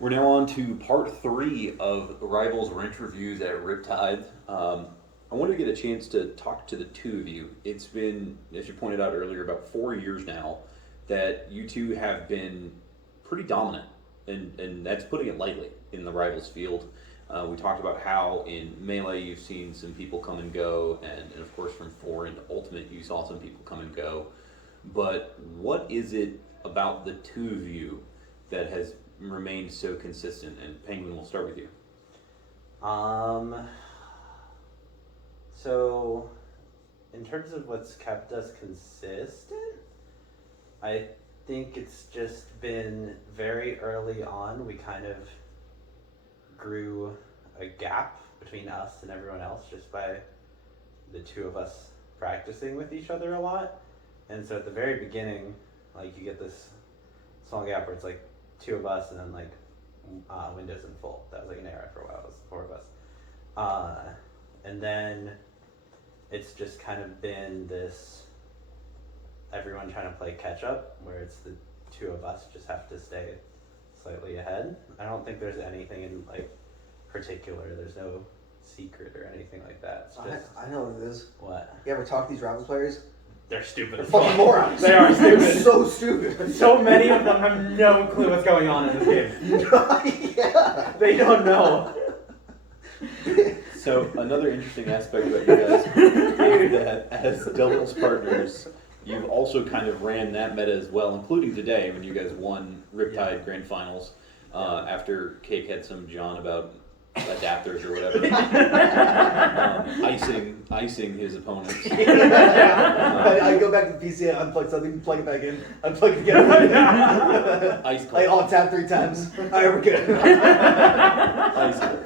We're now on to part 3 of Rivals Rinterviews at Riptide. I wanted to get a chance to talk to the two of you. It's been, as you pointed out earlier, about 4 years now that you two have been pretty dominant, and that's putting it lightly, in the Rivals field. We talked about how in Melee you've seen some people come and go, and of course from 4 into Ultimate you saw some people come and go. But what is it about the two of you that has remained so consistent? And Penguin, we'll start with you. So in terms of what's kept us consistent, I think it's just been very early on, we kind of grew a gap between us and everyone else just by the two of us practicing with each other a lot. And so at the very beginning, like, you get this small gap where it's like 2 of us and then like Windows in full. That was like an era for a while. It was 4 of us. And then it's just kind of been this everyone trying to play catch up, where it's the 2 of us just have to stay slightly ahead. I don't think there's anything in like particular. There's no secret or anything like that. It's just, I know what it is. what? You ever talk to these Rivals players? They're stupid. They're fucking morons. They are They're stupid. so stupid. So many of them have no clue what's going on in this game. Yeah. They don't know. So another interesting aspect about you guys is that as doubles partners, you've also kind of ran that meta as well, including today when you guys won Riptide Grand Finals after Cake had some John about adapters or whatever, icing his opponents. I go back to the PC, I unplug something, plug it back in, unplug it again. Ice cold. I all tap 3 times. Alright, we're good. Ice cold.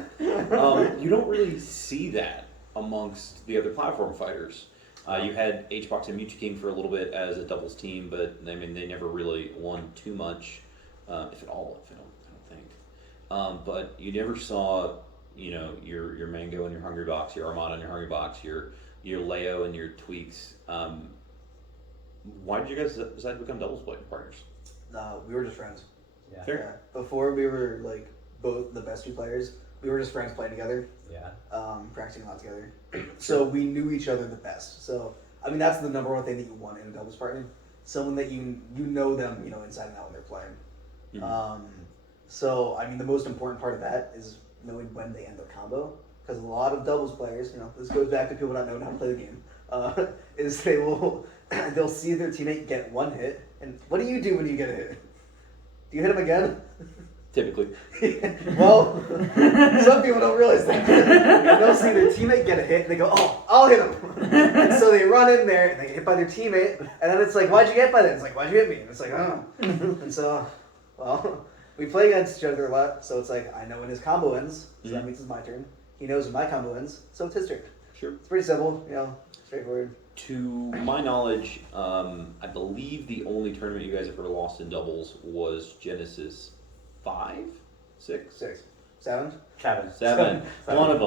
You don't really see that amongst the other platform fighters. You had HBox and Muchi King for a little bit as a doubles team, but I mean they never really won too much, if at all. I don't think. But you never saw, your Mango and your Hungry Box, your Armada and your Hungry Box, your Leo and your Tweaks. Why did you guys decide to become doubles partners? We were just friends. Yeah. Fair. Yeah. Before we were like both the best 2 players, we were just friends playing together. Yeah. Practicing a lot together. So we knew each other the best. So I mean that's the number one thing that you want in a doubles partner. Someone that you know them, inside and out when they're playing. Mm-hmm. So I mean the most important part of that is knowing when they end their combo. Because a lot of doubles players, this goes back to people not knowing how to play the game, is they'll see their teammate get 1 hit, and what do you do when you get a hit? Do you hit him again? Typically. Well, some people don't realize that. They'll see their teammate get a hit, and they go, "Oh, I'll hit him." And so they run in there, and they get hit by their teammate, and then it's like, "Why'd you get hit by that?" It's like, "Why'd you hit me?" And it's like, "Oh." And so, well, we play against each other a lot, so it's like, I know when his combo ends, so that means it's my turn. He knows when my combo ends, so it's his turn. Sure. It's pretty simple, straightforward. To my knowledge, I believe the only tournament you guys ever lost in doubles was Genesis 5? 6? 6. 7? 7. One of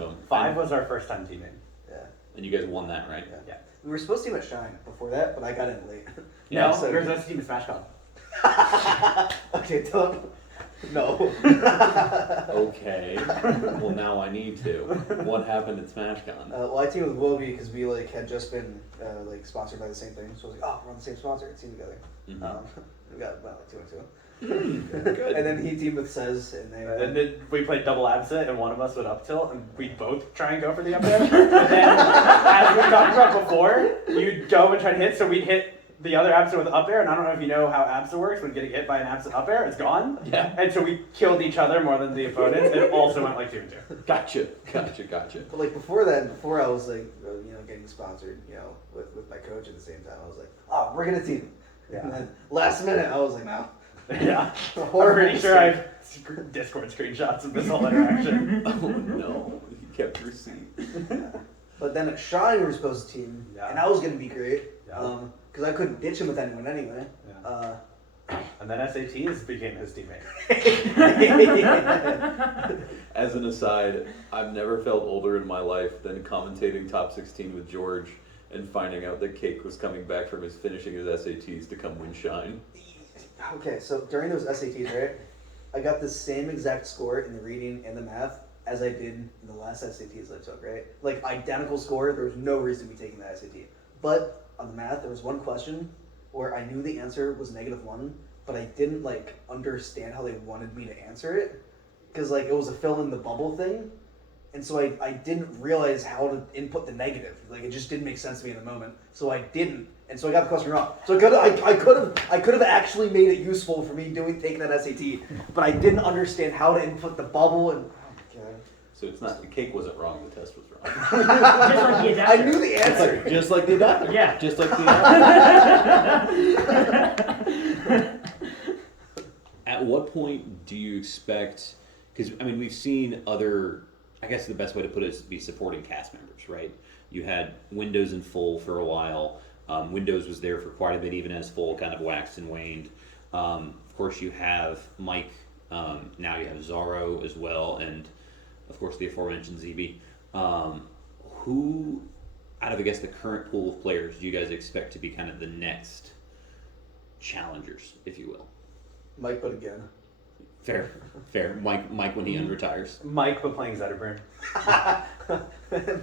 them. 5 was our first time teaming. Yeah. And you guys won that, right? Yeah. We were supposed to team at Shine before that, but I got in late. No, so we were supposed to team at SmashCon. Okay, don't. No. Okay. Well, now I need to. What happened at SmashCon? Well, I teamed with Wilby because we had just been sponsored by the same thing. So I was like, oh, we're on the same sponsor. Let's team together. Mm-hmm. We got about 2 and 2. Good. And then he teamed with Cez, and they. And then we played double absent, and one of us would up tilt, and we'd both try and go for the up air. And then, as we talked about before, you'd go and try to hit, so we'd hit the other absent with up air, and I don't know if you know how absent works. When getting hit by an absent up air, it's gone. Yeah. And so we killed each other more than the opponents, and it also went like 2 and 2. Gotcha. But before I was getting sponsored, with my coach at the same time, I was like, oh, we're gonna team. Yeah. And then last minute, I was like, no. Yeah. I'm pretty sure I have Discord screenshots of this whole interaction. Oh no, you kept your seat. But then at Shine, we were supposed to team, and I was gonna be great. Yeah. Because I couldn't ditch him with anyone anyway. Yeah. And then SATs became his teammate. As an aside, I've never felt older in my life than commentating Top 16 with George and finding out that Cake was coming back from finishing his SATs to come win Shine. Okay, so during those SATs, right? I got the same exact score in the reading and the math as I did in the last SATs I took, right? Like, identical score, there was no reason to be taking that SAT. But on the math, there was one question where I knew the answer was -1, but I didn't, like, understand how they wanted me to answer it. Because, like, it was a fill in the bubble thing. And so I didn't realize how to input the negative. Like, it just didn't make sense to me in the moment. So I didn't. And so I got the question wrong. So I could have actually made it useful for me taking that SAT, but I didn't understand how to input the bubble and. Oh my God. So it's not the cake wasn't wrong, the test was wrong. Just like the adapter. I knew the answer. Just like the adapter. Yeah. Just like the adapter. At what point do you expect? Because I mean, we've seen other. I guess the best way to put it is to be supporting cast members, right? You had Windows in full for a while. Windows was there for quite a bit, even as full kind of waxed and waned. Of course, you have Mike. Now you have Zorro as well, and of course the aforementioned ZB. Who, out of I guess the current pool of players, do you guys expect to be kind of the next challengers, if you will? Mike, but again. Fair. Mike when he unretires. Mike, but playing Zetterburn.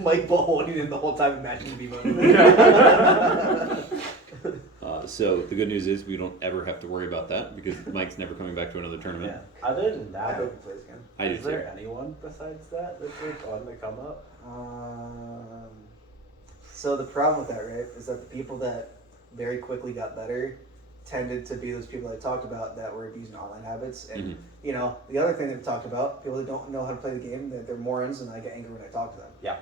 Mike Bull holding it the whole time, imagine me So the good news is we don't ever have to worry about that because Mike's never coming back to another tournament. Yeah. Other than I that, hope he plays again. I do is too. there anyone besides that that's like on the come up? So the problem with that, right, is that the people that very quickly got better tended to be those people I talked about that were abusing online habits. And, you know, the other thing that we talked about, people that don't know how to play the game, they're morons and I get angry when I talk to them. Yeah.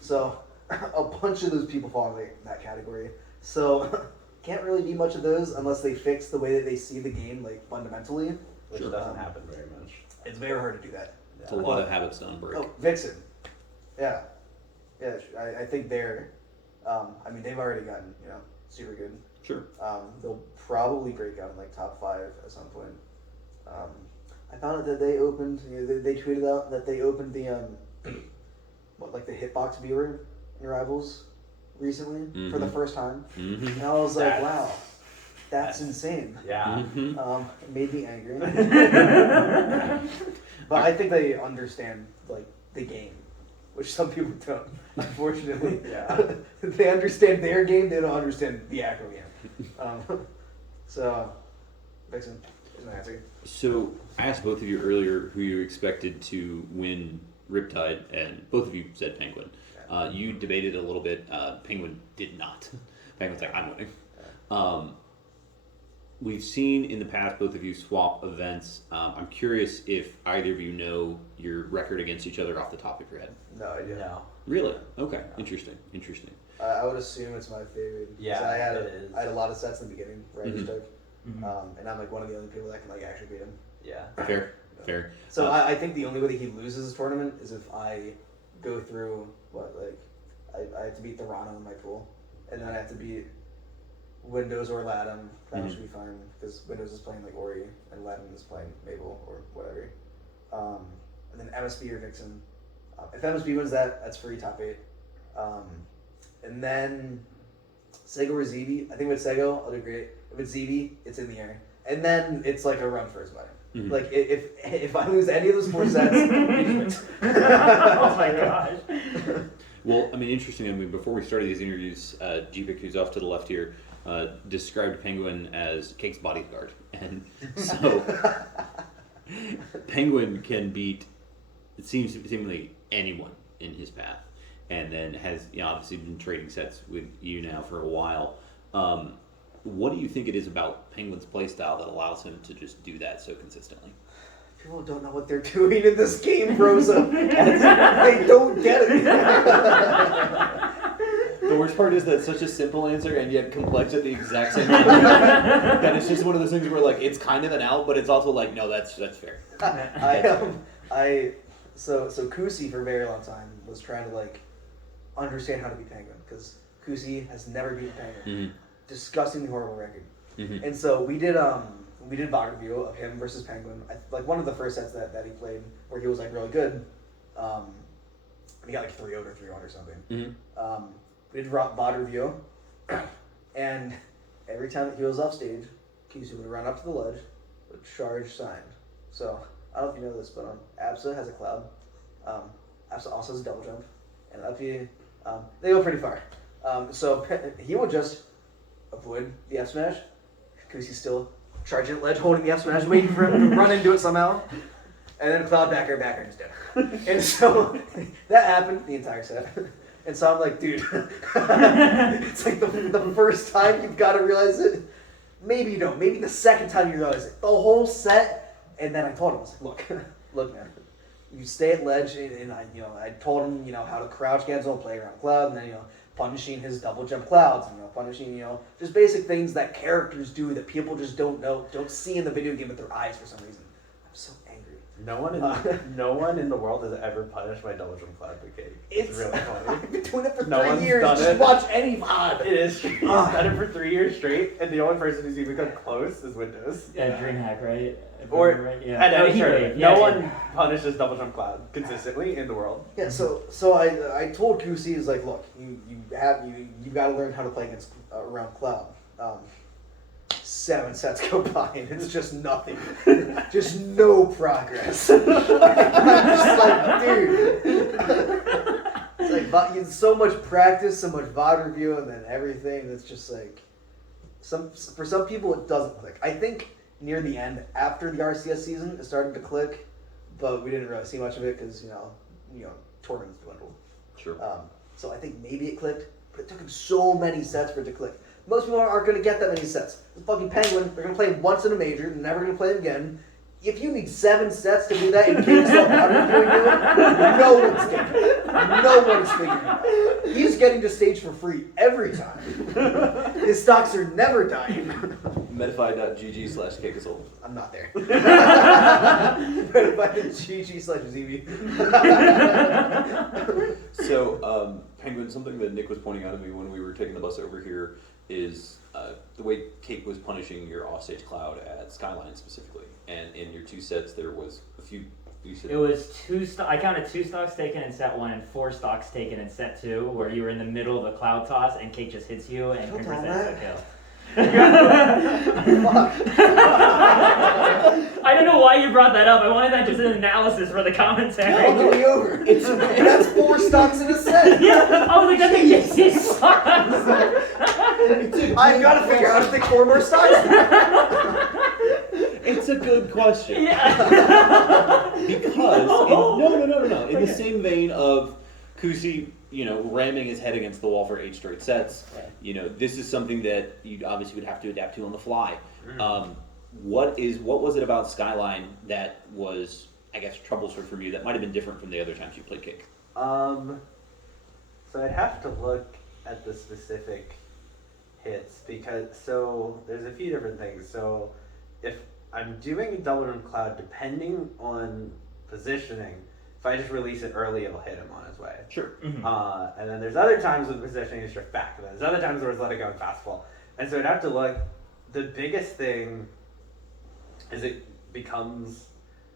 So a bunch of those people fall into that category. So can't really be much of those unless they fix the way that they see the game, like, fundamentally. Which doesn't happen very much. It's very hard to do that. It's a lot of habits to unbreak. Oh, Vixen. Yeah. Yeah, I think they're, I mean, they've already gotten, you know, super good. Sure. They'll probably break out in like top 5 at some point. I found out that they opened, you know, they tweeted out that they opened the, the hitbox viewer in Rivals recently for the first time. And I was like, wow, that's insane. Yeah. It made me angry. But I think they understand, like, the game, which some people don't, unfortunately. Yeah. They understand their game, they don't understand the actual game. So, Vixen is my answer. So I asked both of you earlier who you expected to win Riptide, and both of you said Penguin. You debated a little bit. Penguin did not. Penguin's like, I'm winning. We've seen in the past both of you swap events. I'm curious if either of you know your record against each other off the top of your head. No idea. No. Really? Okay. Interesting. I would assume it's my favorite. Yeah, 'Cause it is. I had a lot of sets in the beginning, right? Mhm. And I'm like one of the only people that can like actually beat him. Yeah. Fair. So I think the only way that he loses this tournament is if I go through I have to beat the Rana in my pool, and then I have to beat Windows or Latham. That should be fine because Windows is playing like Ori and Latham is playing Mabel or whatever. And then MSB or Vixen. If MSB wins that, that's free top 8. And then Sego or ZB. I think with Sego, I'll do great. If it's ZB, it's in the air. And then it's like a run for his money. Mhm. Like if I lose any of those 4 sets, he just wins. Oh my gosh. Well, I mean, interesting. I mean, before we started these interviews, GPIC, who's off to the left here, described Penguin as Cake's bodyguard, and so Penguin can beat, it seems seemingly anyone in his path, and then has obviously been trading sets with you now for a while. What do you think it is about Penguin's playstyle that allows him to just do that so consistently? People don't know what they're doing in this game, Rosa. They don't get it. The worst part is that it's such a simple answer and yet complex at the exact same time. That it's just one of those things where like it's kind of an out, but it's also like no, that's fair. So Kusi for a very long time was trying to like understand how to beat Penguin because Kusi has never beaten Penguin. Disgustingly horrible record. And so we did bot review of him versus Penguin. Like one of the first sets that he played where he was like really good. He got like 3-0 or 3-1 or something. We did bot review, and every time that he was off stage, Kusi would run up to the ledge, would charge sign, So I don't know if you know this, but Absa has a cloud. Absa also has a double jump, and they go pretty far. So he will just avoid the F smash because he's still charging at ledge, holding the F smash, waiting for him to run into it somehow, and then cloud back air, and he's dead. And so that happened the entire set. And so I'm like, dude, it's like the first time you've got to realize it. Maybe you don't. Maybe the second time you realize it. The whole set. And then I told him, I was like, look, man, you stay at ledge, and I told him, how to crouch against him, play around cloud, and then, punishing his double jump clouds, and, punishing, just basic things that characters do that people just don't see in the video game with their eyes for some reason. I'm so angry. No one in the world has ever punished my double jump cloud bouquet. It's really funny. I've been doing it for No 3 one's years. done Just it. watch any VOD. It is true. He's done it for 3 years straight, and the only person who's even come close is Windows. Yeah, DreamHack, right? If I Or remember right? Yeah. at any Heatwave, tournament. yeah, No yeah. one punishes double jump cloud consistently in the world. Yeah, so I told Kusi, is like, look, you got to learn how to play against around cloud. 7 sets go by and it's just nothing, just no progress. I'm just like, dude, it's like so much practice, so much VOD review, and then everything. It's just like for some people it doesn't click. I think near the end, after the RCS season, it started to click, but we didn't really see much of it because tournaments dwindled. Sure. So I think maybe it clicked, but it took him so many sets for it to click. Most people aren't going to get that many sets. The fucking Penguin, they're going to play him once in a major, they're never going to play him again. If you need 7 sets to do that and King's so how are you doing it? No one's getting it. No one's figuring it out. He's getting to stage for free every time. His stocks are never dying. Medify.gg/Kikasol. I'm not there. GG/ZB. So, Penguin, something that Nick was pointing out to me when we were taking the bus over here is the way Cake was punishing your offstage cloud at Skyline specifically. And in your 2 sets, there was a few. You said It was I counted 2 stocks taken in set 1 and 4 stocks taken in set 2, where you were in the middle of the cloud toss and Cake just hits you and Don't converts tell that to a that. kill. Fuck. I don't know why you brought that up. I wanted that just an analysis for the commentary. I'll give you over. That's 4 stocks in a set. Yeah, I was like, that's a JC stocks. I've got to figure out how to take 4 more stocks. it's a good question. Yeah. Because no. In the same vein of Kusi, ramming his head against the wall for 8 straight sets, this is something that you obviously would have to adapt to on the fly. What was it about Skyline that was, I guess, troublesome for you that might have been different from the other times you played Kick? So I'd have to look at the specific hits because there's a few different things. So if I'm doing a double jump cloud, depending on positioning, if I just release it early, it'll hit him on his way. Sure. Mm-hmm. And then there's other times with positioning is just back. And then there's other times where it's let it go and fastball. And so I'd have to look. The biggest thing is it becomes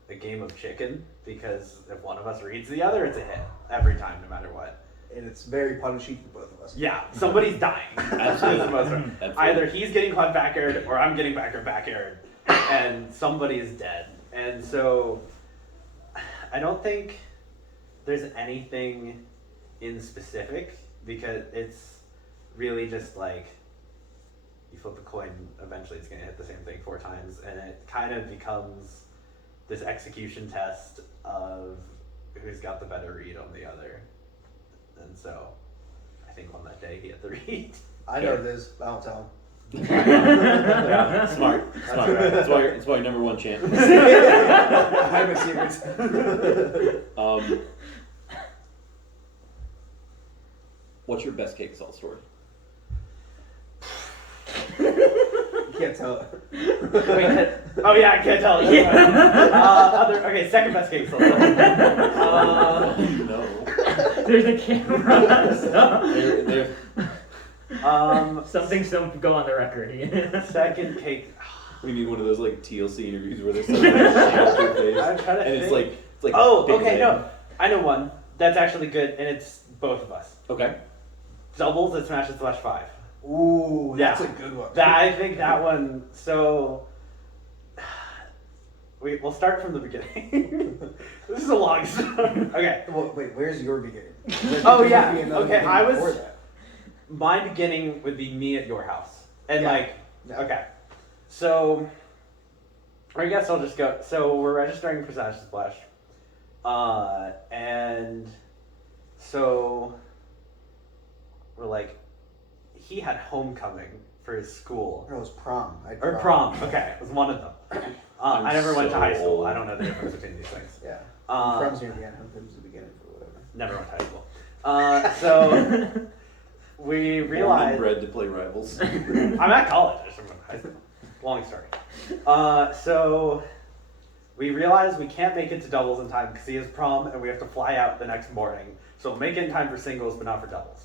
a game of chicken because if one of us reads the other, it's a hit every time, no matter what. And it's very punishing for both of us. Yeah, somebody's dying. Absolutely. For the most part. Absolutely. Either he's getting caught back aired or I'm getting back aired, and somebody is dead. And so I don't think there's anything in specific because it's really just like you flip a coin, eventually it's going to hit the same thing 4 times, and it kind of becomes this execution test of who's got the better read on the other. And so I think on that day he had the read. I know it is, but I don't tell him. Yeah, smart. right. That's why you're number 1 champ. I hide my secrets. What's your best Cake Assault story? You can't tell it. Wait, oh yeah, I can't tell. Okay, second best cake. No. There's a camera. There. Something go on the record. Second cake. We need one of those like TLC interviews where there's something like their face, I'm trying to and it's think. like Oh, big okay, head. no. I know one. That's actually good, and it's both of us. Okay. Doubles at Smash and Splash 5. Ooh, that's Yeah. a good one. I think that one, so we'll start from the beginning. This is a long story. Okay. Well, wait, where's your beginning? Oh, There yeah. must be another Okay, beginning I was- before that. My beginning would be me at your house. And Yeah. like, Yeah. okay. So, I guess I'll just go. So we're registering for Smash Splash. And so we're like, he had homecoming for his school. Or it was prom. Or prom, okay, it was one of them. I'm I never went to high so school. old. I don't know the difference between these things. Yeah. Uh, Prom's near the end. Homecoming's the beginning for whatever. Never went to high school. So we Born and realized bred to play Rivals. I'm at college. I just remember high school. Long story. So we realized we can't make it to doubles in time because he has prom and we have to fly out the next morning. So we'll make it in time for singles, but not for doubles.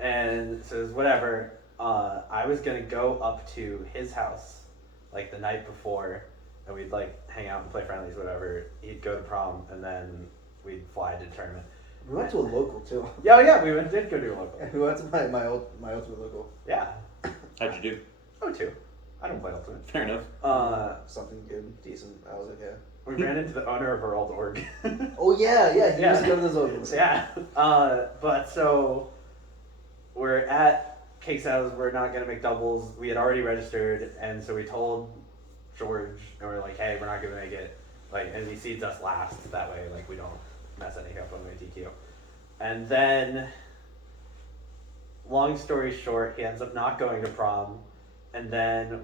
And so it was whatever. I was gonna go up to his house like the night before, and we'd like hang out and play friendlies, whatever. He'd go to prom, and then we'd fly to the tournament. We went to a local too. Yeah, oh yeah, did go to a local. We went to my ultimate local. Yeah. How'd you do? Oh, two. I don't play ultimate. Fair enough. Something good, decent. I was okay. We ran into the owner of our old org. Oh yeah, yeah. He Yeah. used to go to those locals. Yeah. But so we're at Cake's house. We're not gonna make doubles. We had already registered, and so we told George, and we're like, hey, we're not gonna make it. Like, and he seeds us last. That way, like, we don't mess anything up on the DQ. And then, long story short, he ends up not going to prom, and then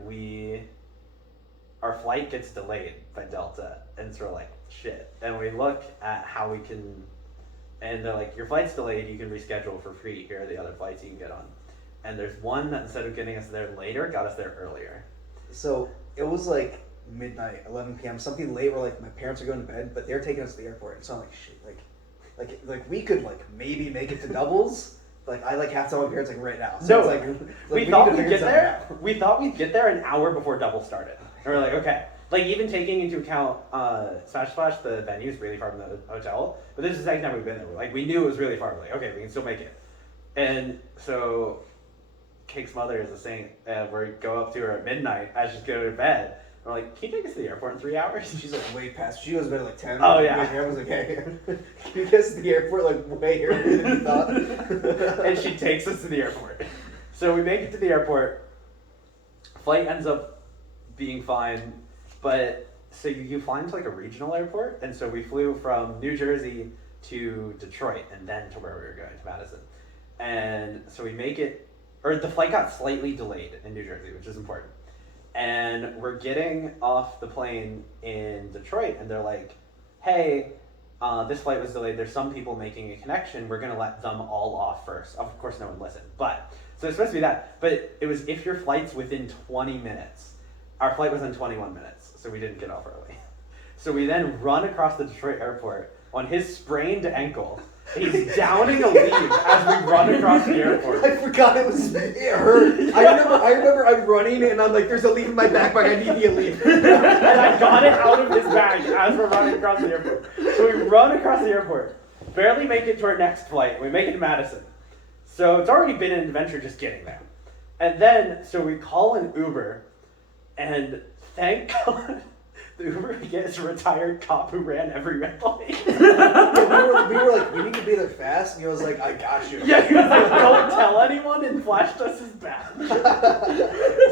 our flight gets delayed by Delta, and so we're like, shit. And we look at how we can, and they're like, your flight's delayed, you can reschedule for free, here are the other flights you can get on. And there's one that instead of getting us there later, got us there earlier. So it was like midnight, 11 p.m. Something late where like my parents are going to bed, but they're taking us to the airport. And so I'm like, shit, like we could like maybe make it to doubles. Like I like have to tell my parents like right now. So No, it's like we thought we'd get there. We thought we'd get there an hour before double started. And we're like, okay. Like even taking into account Smash Splash, the venue is really far from the hotel. But this is the second time we've been there. Like we knew it was really far. We're like, okay, we can still make it. And so Cake's mother is a saint. We go up to her at midnight as she's going to bed. We're like, can you take us to the airport in 3 hours? She's like way past. She goes to bed at like 10. Oh, yeah. I was like, hey, can you get us to the airport like way earlier than you thought? And she takes us to the airport. So we make it to the airport. Flight ends up being fine, but so you fly into like a regional airport, and so we flew from New Jersey to Detroit and then to where we were going, to Madison. And so we make it, or the flight got slightly delayed in New Jersey, which is important. And we're getting off the plane in Detroit, and they're like, hey, this flight was delayed. There's some people making a connection. We're going to let them all off first. Of course, no one listened. But, so it's supposed to be that. But it was if your flight's within 20 minutes. Our flight was in 21 minutes, so we didn't get off early. So we then run across the Detroit airport on his sprained ankle. He's downing a lead as we run across the airport. I forgot it hurt. I remember I'm running and I'm like, there's a leaf in my backpack, I need the leaf. And I got it out of his bag as we're running across the airport. So we run across the airport, barely make it to our next flight. We make it to Madison. So it's already been an adventure just getting there. And then, so we call an Uber, and thank God, the Uber we get is a retired cop who ran every red light. Yeah, we were like, we need to be there fast, and he was like, I got you. Yeah, he was like, don't tell anyone, and flashed us his badge.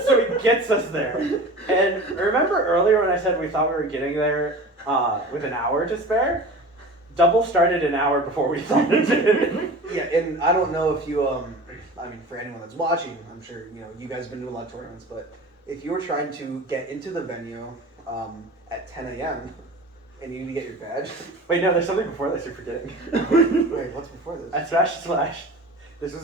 So he gets us there. And remember earlier when I said we thought we were getting there with an hour to spare? Double started an hour before we thought it did. Yeah, and I don't know if you, I mean, for anyone that's watching, I'm sure, you know, you guys have been to a lot of tournaments, but if you were trying to get into the venue at 10 a.m. and you need to get your badge. Wait, no, there's something before this you're forgetting. Wait, what's before this? At Smash, this was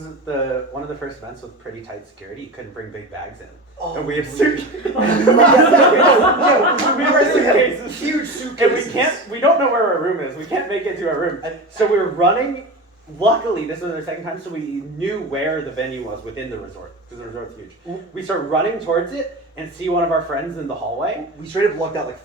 one of the first events with pretty tight security. You couldn't bring big bags in. Oh, And we have suitcases. We Yeah, were suitcases. huge And suitcases. we don't know where our room is. We can't make it to our room. So we were running. Luckily, this was our second time, so we knew where the venue was within the resort, because the resort's huge. We start running towards it and see one of our friends in the hallway. We straight up lucked out like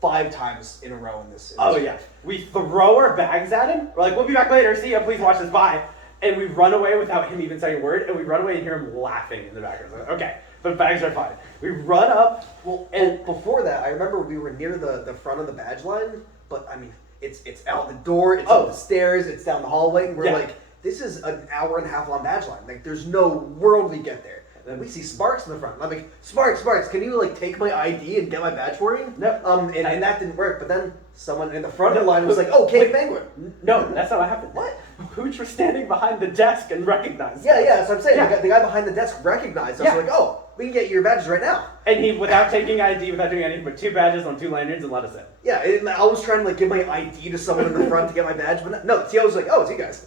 5 times in a row in this. Oh yeah. We throw our bags at him. We're like, we'll be back later. See ya. Please watch this. Bye. And we run away without him even saying a word. And we run away and hear him laughing in the background. Like, okay. but bags are fine. We run up. Well, And- before that, I remember we were near the front of the badge line, but I mean, it's out the door, it's Oh. up the stairs, it's down the hallway, and we're Yeah. like, this is an hour and a half long badge line. Like, there's no world we get there. And we see Sparks in the front. And I'm like, Sparks, can you like take my ID and get my badge for you? No. And that didn't work. But then someone in the front of the line was like, oh, King Penguin. No, that's not what happened. What? Hooch was standing behind the desk and recognized Yeah, us. that's what I'm saying. Yeah. The guy behind the desk recognized us. Yeah. Like, oh, we can get your badges right now. And he, without taking ID, without doing anything but 2 badges on 2 lanyards, and let us in. Yeah, and I was trying to like give my ID to someone in the front to get my badge, but no, the TO was like, oh, it's you guys.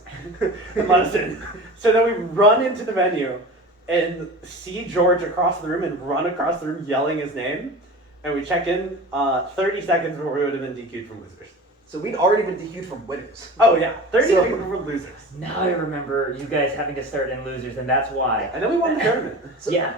And let us in. So then we run into the venue and see George across the room and run across the room yelling his name. And we check in 30 seconds before we would have been DQ'd from losers. So we'd already been DQ'd from winners. Oh yeah, 30 So- seconds before losers. Now I remember you guys having to start in losers, and that's why. And then we won the tournament. So, Yeah.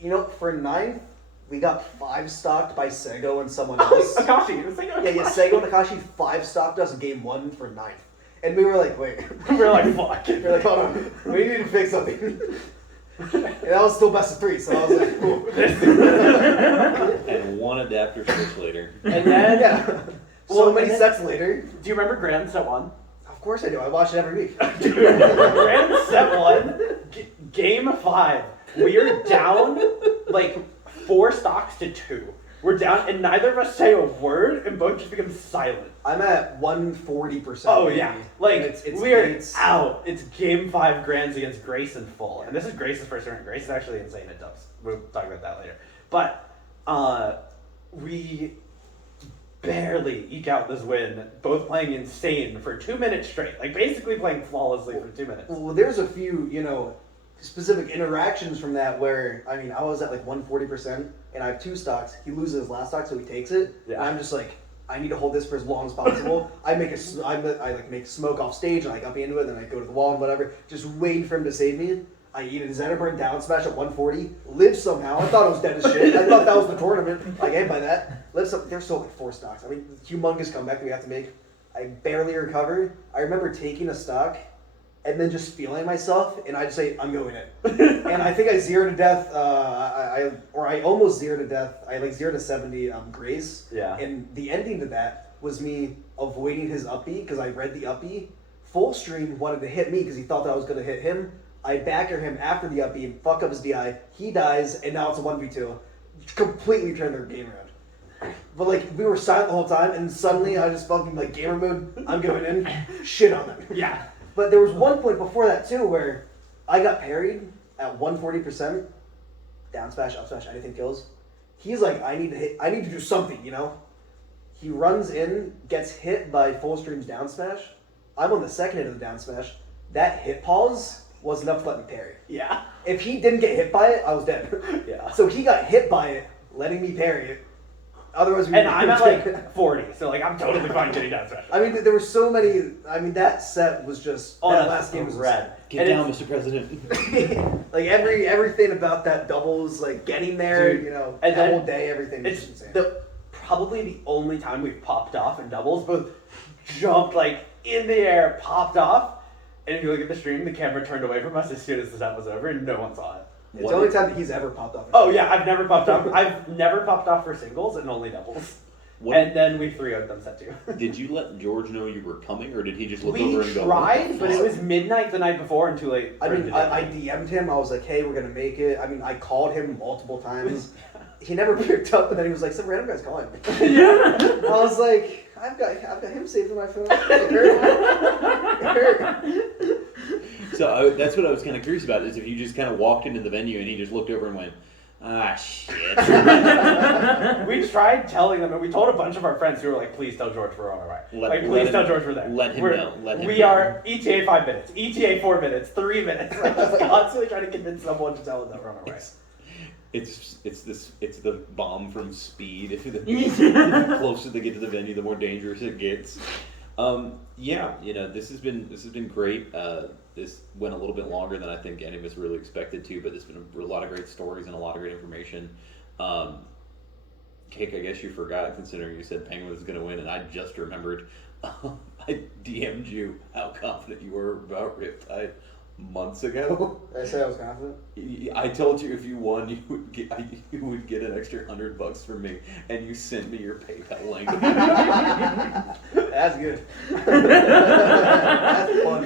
You know, for 9th, we got 5 stocked by Sego and someone else. Akashi. It was like, Yeah, Sego and Akashi 5 stocked us game 1 for 9th. And we were like, wait. We were like, fuck. We were like, hold on, we need to fix something. And that was still best of 3, so I was like, cool. And one adapter switch later. And then, Yeah. So Well, many and then- sets later. do you remember Grand Set 1? Of course I do. I watch it every week. Dude, Grand Set 1, Game 5. We're down like 4 stocks to 2. We're down, and neither of us say a word, and both just become silent. I'm at 140%. Oh maybe. yeah, like And we're out. It's Game 5 Grands against Grace in full, and this is Grace's first tournament. Grace is actually insane at dubs. We'll talk about that later. But we barely eke out this win, both playing insane for 2 minutes straight, like basically playing flawlessly for 2 minutes. Well, there's a few, specific interactions from that where, I mean, I was at like 140% and I have 2 stocks. He loses his last stock, so he takes it. Yeah. And I'm just like, I need to hold this for as long as possible. I like make smoke off stage and I up into it, then I go to the wall and whatever, just waiting for him to save me. I eat a Zennerburn down smash at 140, live somehow. I thought I was dead as shit. I thought that was the tournament. Like, hey, by that, live some. There's still like 4 stocks. I mean, humongous comeback we have to make. I barely recovered. I remember taking a stock and then just feeling myself, and I just say, I'm going in. And I think I zeroed to death, I almost zeroed to death. I like 0 to 70 Grace. Yeah. And the ending to that was me avoiding his up B because I read the up B. Full stream wanted to hit me because he thought that I was going to hit him. I backer him after the up B and fuck up his DI. He dies, and now it's a 1v2. Completely turned their game around. But like, we were silent the whole time, and suddenly I just fucking like gamer mode, I'm going in, shit on them. Yeah. But there was one point before that too where I got parried at 140%, down smash, up smash, anything kills. He's like, I need to do something, He runs in, gets hit by full stream's down smash. I'm on the second hit of the down smash. That hit pause was enough to let me parry. Yeah. If he didn't get hit by it, I was dead. Yeah. So he got hit by it, letting me parry it. Otherwise, we And I'm at like 40, so like I'm totally fine getting down smash. I mean, there were so many. I mean, that set was just Oh, that that's last game was red. Get And down, it's- Mr. President. like everything about that doubles, like getting there, Dude, and and that then whole day, everything was It's just insane. probably the only time we've popped off in doubles. Both jumped like in the air, popped off, and if you look at the stream, the camera turned away from us as soon as the set was over, and no one saw it. It's the only time that he's ever popped up. Oh yeah, I've never popped off. I've never popped off for singles and only doubles. And then we 3-0'd them set 2. Did you let George know you were coming, or did he just look We over and go? tried, but it was midnight the night before and too late. I for him mean, to do I it. DM'd him. I was like, "Hey, we're gonna make it." I mean, I called him multiple times. He never picked up, and then he was like, "Some random guy's calling me." Yeah. I was like, "I've got him saved in my phone." It hurt. So that's what I was kind of curious about, is if you just kind of walked into the venue and he just looked over and went, ah, shit. We tried telling them, and we told a bunch of our friends who were like, "Please tell George we're on our way. Please tell George we're there." Let him know. Let him We know. are ETA 5 minutes, ETA 4 minutes, 3 minutes. Like, just constantly trying to convince someone to tell them that we're on our way. It's the bomb from Speed. The closer they get to the venue, the more dangerous it gets. Yeah, this has been great. This went a little bit longer than I think any of us really expected to, but there's been a lot of great stories and a lot of great information. Cake, I guess you forgot, considering you said Penguin was going to win, and I just remembered. I DM'd you how confident you were about Riptide months ago. I said I was confident. I told you if you won, you would get an extra $100 from me, and you sent me your PayPal link. That's good. That's fun.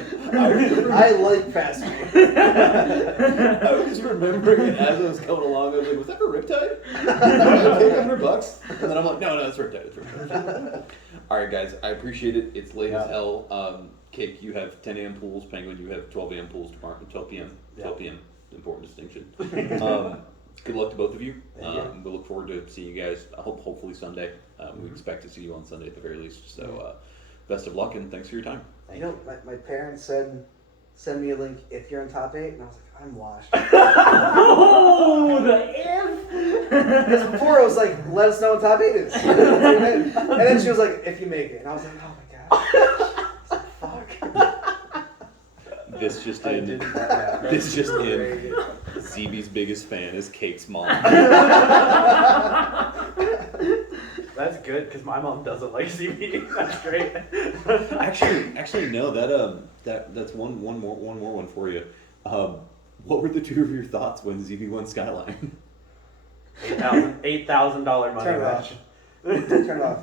I like fast food. I was remembering it as I was coming along. I was like, was that for Riptide? I paid $100. And then I'm like, no, it's Riptide. It's Riptide. All right, guys, I appreciate it. It's late as hell. Cake, you have 10 a.m. pools. Penguin, you have 12 a.m. pools tomorrow. 12 p.m. 12 p.m. Important distinction. Good luck to both of you. We look forward to seeing you guys. Hopefully Sunday. We expect to see you on Sunday at the very least. So best of luck and thanks for your time. You know, my parents said, send me a link if you're in top 8, and I was like, I'm washed. Oh, the if! Because before I was like, let us know what top 8 is. And then she was like, if you make it. And I was like, oh my god. I was like, fuck. This just I in. did that. This just in. Great. ZB's biggest fan is Cake's mom. That's good because my mom doesn't like CB. That's great. Actually, no. That's one more for you. What were the two of your thoughts when ZB won Skyline? $8,000 money Turn it match. off. Turn it off.